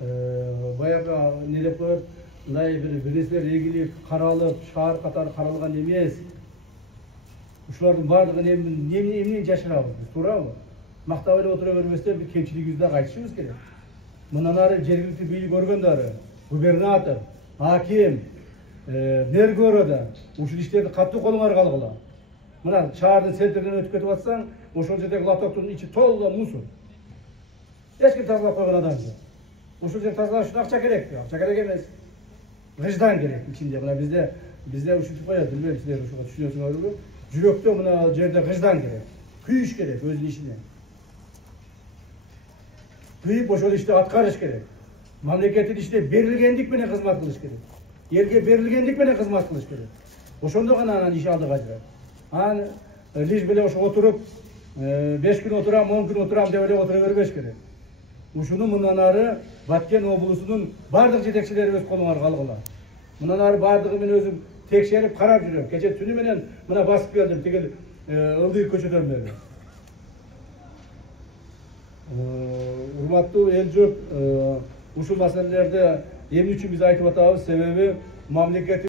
Баягы не деп коет, мындай бир нерселер ийгилик каралып, шаар катары каралган эмес. Ушулардын баардыгын эмне жашырабыз, туурабы? Мактап эле отура бербестен бир кемчилигибизди дагы айтышыбыз керек. Мындан ары жергиликтүү бийлик органдары, губернатор, аким, мэр города ушул иштерди катуу колуңарга алгыла. Мына шаардын центринен өтүп кетип атсаң, ошол жердеги лотоктун ичи толула мусор. Эч ким тазалап койгон адам жок. Ушул жерди тазалаш үчүн акча керекпи? Акча керек эмес. Гыждан керек ичинде. Мына бизде ушинтип коет, билбейм силер ушуга түшүнөсүңөрбү? Жүрөктө мына жерде гыждан керек. Күйүш керек өзүнүн ишине. Күйүп ошол ишти аткарыш керек. Мамлекеттик иште берилгендик менен кызмат кылыш керек. Элге берилгендик менен кызмат кылыш керек. Ошондо гана анан иш алдыга жүрөт. Анан лишь беле ошо отуруп 5 күн отурам, 10 күн отурам деп эле отура бербеш керек. Ушуну мындан ары Баткен облусунун бардык жетекчилери өз колуңарга алгыла. Мындан ары бардыгы мен өзүм текшерип карап жүрөм. Кече түнү менен мына басып келдим тигил Ылдый көчөдөн бери. Урматтуу эл журт, ушул маселелерди эмне үчүн биз айтып атабыз? Себеби мамлекеттик